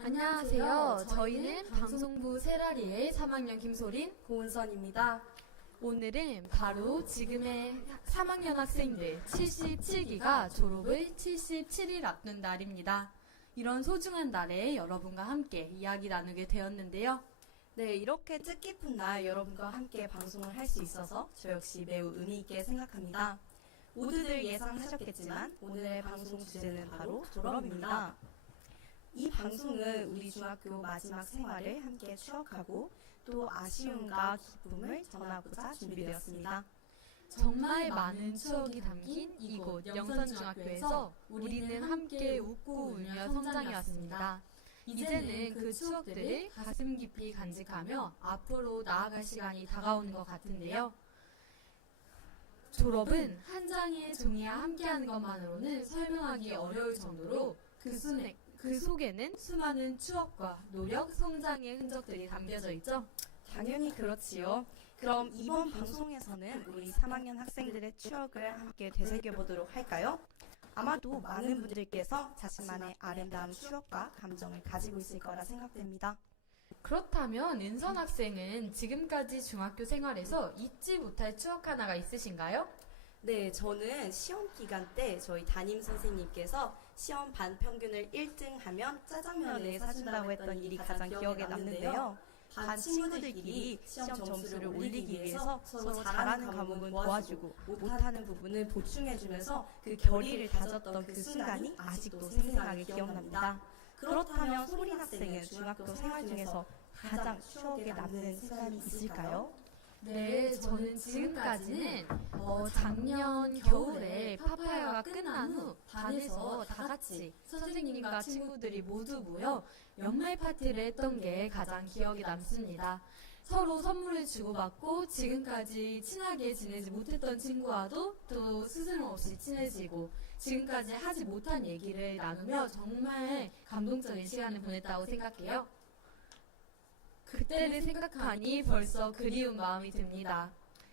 안녕하세요. 저희는 방송부 세라리의 3학년 김소린, 고은선입니다. 오늘은 바로 지금의 3학년 학생들 77기가 졸업을 77일 앞둔 날입니다. 이런 소중한 날에 여러분과 함께 이야기 나누게 되었는데요. 네, 이렇게 뜻깊은 날 여러분과 함께 방송을 할 수 있어서 저 역시 매우 의미 있게 생각합니다. 모두들 예상하셨겠지만 오늘의 방송 주제는 바로 졸업입니다. 이 방송은 우리 중학교 마지막 생활을 함께 추억하고 또 아쉬움과 기쁨을 전하고자 준비되었습니다. 정말 많은 추억이 담긴 이곳 영선중학교에서 우리는 함께 웃고 울며 성장해왔습니다. 이제는 그 추억들을 가슴 깊이 간직하며 앞으로 나아갈 시간이 다가오는 것 같은데요. 졸업은 한 장의 종이와 함께하는 것만으로는 설명하기 어려울 정도로 그 속에는 수많은 추억과 노력, 성장의 흔적들이 담겨져 있죠. 당연히 그렇지요. 그럼 이번 방송에서는 우리 3학년 학생들의 추억을 함께 되새겨보도록 할까요? 아마도 많은 분들께서 자신만의 아름다운 추억과 감정을 가지고 있을 거라 생각됩니다. 그렇다면 은선 학생은 지금까지 중학교 생활에서 잊지 못할 추억 하나가 있으신가요? 네, 저는 시험 기간 때 저희 담임 선생님께서 시험 반 평균을 1등하면 짜장면을 사준다고 했던 일이 가장 기억에 남는데요. 반 친구들끼리 시험 점수를 올리기 위해서 서로 잘하는 과목은 도와주고 못하는 부분은 보충해주면서 그 결의를 다졌던 그 순간이 아직도 생생하게 기억납니다. 그렇다면 소린 학생은 중학교 생활 중에서 가장 추억에 남는 순간이 있을까요? 네, 저는 지금까지는 작년 겨울에 파파야가 끝난 후 반에서 다 같이 선생님과 친구들이 모두 모여 연말 파티를 했던 게 가장 기억에 남습니다. 서로 선물을 주고받고 지금까지 친하게 지내지 못했던 친구와도 또 스스럼없이 친해지고 지금까지 하지 못한 얘기를 나누며 정말 감동적인 시간을 보냈다고 생각해요. 그때를 생각하니 벌써 그리운 마음이 듭니다.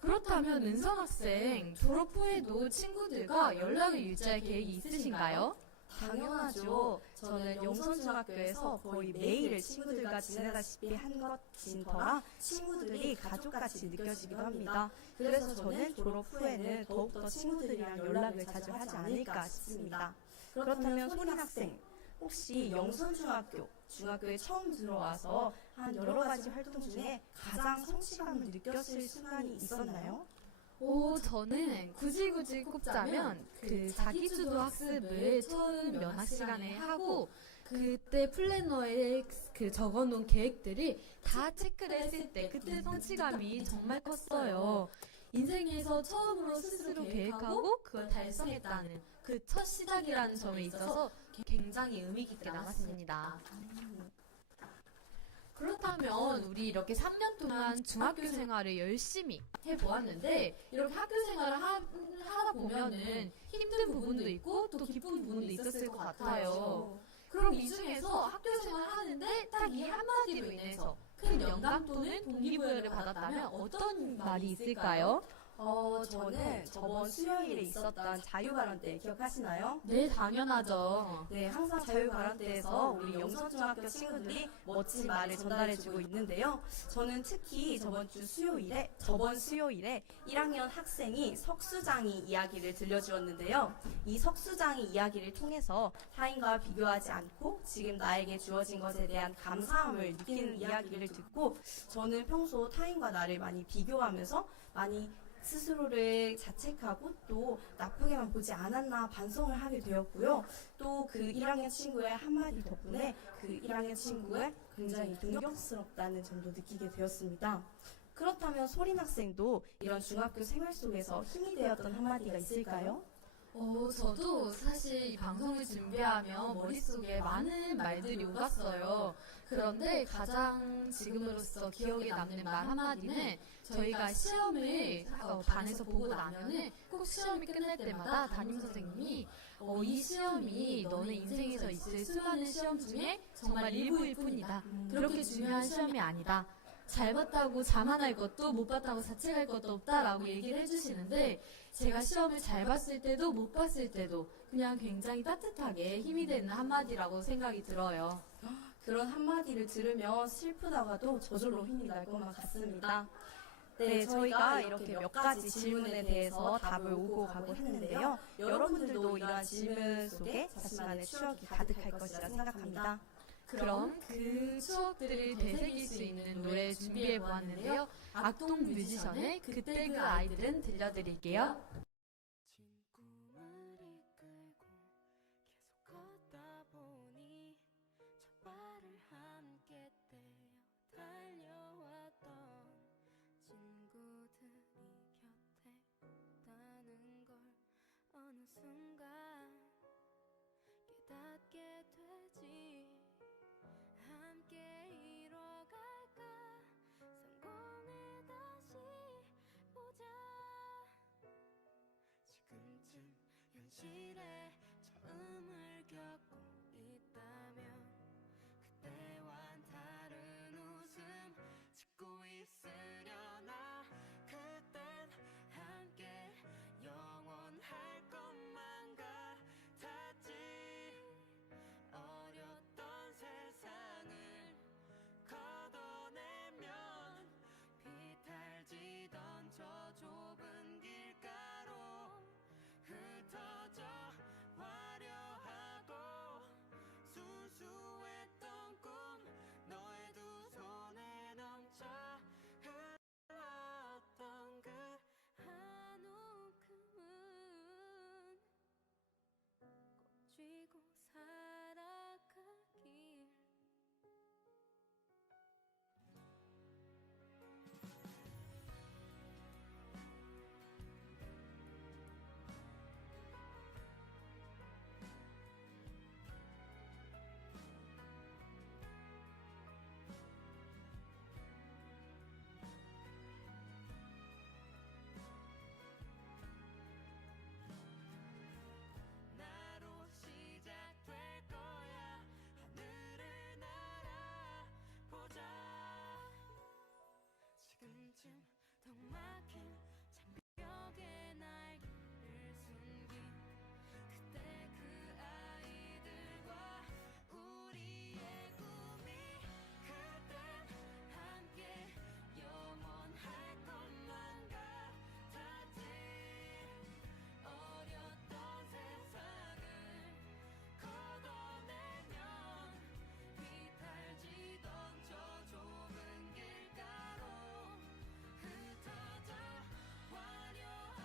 그렇다면 은선 학생, 졸업 후에도 친구들과 연락을 유지할 계획이 있으신가요? 당연하죠. 저는 영선중학교에서 거의 매일을 친구들과 지내다시피 한 것인 터라 친구들이 가족같이 느껴지기도 합니다. 그래서 저는 졸업 후에는 더욱더 친구들이랑 연락을 자주 하지 않을까 싶습니다. 그렇다면 소린 학생, 혹시 영선중학교, 중학교에 처음 들어와서 한 여러 가지 활동 중에 가장 성취감을 느꼈을 순간이 있었나요? 저는 굳이 꼽자면 그 자기주도 학습을 처음 면학 시간에 하고 그때 플래너에 그 적어놓은 계획들이 다 체크를 했을 때 그때 성취감이 정말 컸어요. 인생에서 처음으로 스스로 계획하고 그걸 달성했다는 그 첫 시작이라는 점에 있어서 굉장히 의미 깊게 남았습니다. 그렇다면 우리 이렇게 3년 동안 중학교 생활을 열심히 해보았는데 이렇게 학교 생활을 하다 보면은 힘든 부분도 있고 또 기쁜 부분도 있었을 것 같아요. 그럼 이 중에서 학교 생활을 하는데 딱 이 한마디로 인해서 큰 영감 또는 동기부여를 받았다면 어떤 말이 있을까요? 저는 저번 수요일에 있었던 자유발언 때 기억하시나요? 네, 당연하죠. 네, 항상 자유발언 때에서 우리 영선중학교 친구들이 멋진 말을 전달해주고 있는데요. 저는 특히 저번 수요일에 1학년 학생이 석수장이 이야기를 들려주었는데요. 이 석수장이 이야기를 통해서 타인과 비교하지 않고 지금 나에게 주어진 것에 대한 감사함을 느끼는 이야기를 듣고 저는 평소 타인과 나를 많이 비교하면서 많이 스스로를 자책하고 또 나쁘게만 보지 않았나 반성을 하게 되었고요. 또 그 1학년 친구의 한마디 덕분에 그 1학년 친구의 굉장히 존경스럽다는 점도 느끼게 되었습니다. 그렇다면 소린 학생도 이런 중학교 생활 속에서 힘이 되었던 한마디가 있을까요? 저도 사실 이 방송을 준비하며 머릿속에 많은 말들이 오갔어요. 그런데 가장 지금으로서 기억에 남는 말 한마디는 저희가 시험을 반에서 보고 나면은 꼭 시험이 끝날 때마다 담임선생님이 이 시험이 너네 인생에서 있을 수많은 시험 중에 정말 일부일 뿐이다. 그렇게 중요한 시험이 아니다. 잘 봤다고 자만할 것도 못 봤다고 자책할 것도 없다라고 얘기를 해주시는데 제가 시험을 잘 봤을 때도 못 봤을 때도 그냥 굉장히 따뜻하게 힘이 되는 한마디라고 생각이 들어요. 그런 한마디를 들으면 슬프다가도 저절로 힘이 날 것만 같습니다. 네, 저희가 이렇게 몇 가지 질문에 대해서 답을 오고 가고 했는데요. 여러분들도 이러한 질문 속에 자신만의 추억이 가득할 것이라 생각합니다. 그럼 그 추억들을 되새길 수 있는 노래 준비해 보았는데요. 악동 뮤지션의 그때 그 아이들은 들려드릴게요. 꿈을 이끌고 계속 걷다 보니 첫 발을 함께 떼어 달려왔던 친구들이 곁에 있다는 걸 어느 순간 깨닫게 되지. 함께 이뤄갈까 성공해 다시 보자. 지금쯤 현실에 처음을 겪고 있다면 그때와는 다른 웃음 짓고 있으려나. 그땐 함께 영원할 것만 같았지. 어렸던 세상을 걷어내면 비탈지던 저 좁은 길가로 흩어져 화려하고 순수했던 꿈 너의 두 손에 넘쳐 흘렀던 그 한 움큼은 꼭 쥐고 살아가길. 나로 시작될 거야. 하늘을 날아보자. 지금쯤 턱 막힌 장벽에 날개를 숨긴 그때 그 아이들과 우리의 꿈이. 그땐 함께 영원할 것만 같았지. 어렸던 세상을 걷어내면 비탈지던 저 좁은 길가로 흩어져 화려한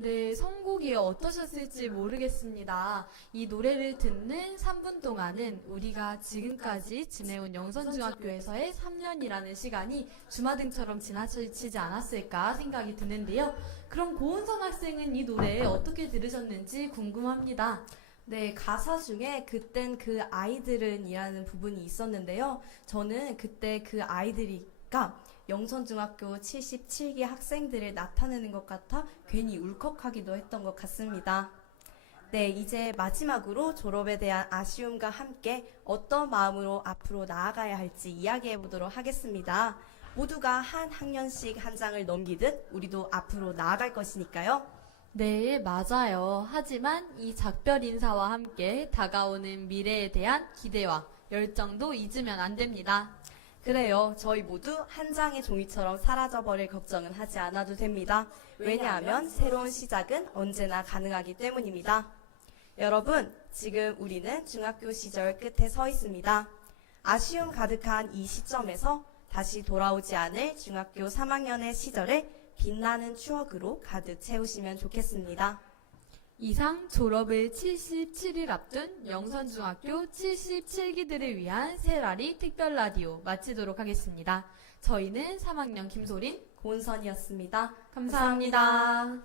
네, 선곡이 어떠셨을지 모르겠습니다. 이 노래를 듣는 3분 동안은 우리가 지금까지 지내온 영선중학교에서의 3년이라는 시간이 주마등처럼 지나치지 않았을까 생각이 드는데요. 그럼 고은선 학생은 이 노래 어떻게 들으셨는지 궁금합니다. 네, 가사 중에 그땐 그 아이들은 이라는 부분이 있었는데요. 저는 그때 그 아이들이가 영선중학교 77기 학생들을 나타내는 것 같아 괜히 울컥하기도 했던 것 같습니다. 네, 이제 마지막으로 졸업에 대한 아쉬움과 함께 어떤 마음으로 앞으로 나아가야 할지 이야기해 보도록 하겠습니다. 모두가 한 학년씩 한 장을 넘기듯 우리도 앞으로 나아갈 것이니까요. 네, 맞아요. 하지만 이 작별 인사와 함께 다가오는 미래에 대한 기대와 열정도 잊으면 안 됩니다. 그래요. 저희 모두 한 장의 종이처럼 사라져버릴 걱정은 하지 않아도 됩니다. 왜냐하면 새로운 시작은 언제나 가능하기 때문입니다. 여러분, 지금 우리는 중학교 시절 끝에 서 있습니다. 아쉬움 가득한 이 시점에서 다시 돌아오지 않을 중학교 3학년의 시절을 빛나는 추억으로 가득 채우시면 좋겠습니다. 이상 졸업을 77일 앞둔 영선중학교 77기들을 위한 세라리 특별 라디오 마치도록 하겠습니다. 저희는 3학년 김소린, 고은선이었습니다. 감사합니다.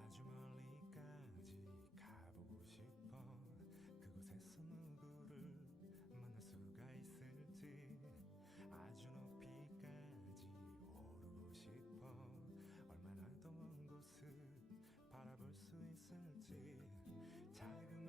아주 멀리까지 가보고 싶어. 그곳에서 누구를 만날 수가 있을지. 아주 높이까지 오르고 싶어. 얼마나 더 먼 곳을 바라볼 수 있을지. 작은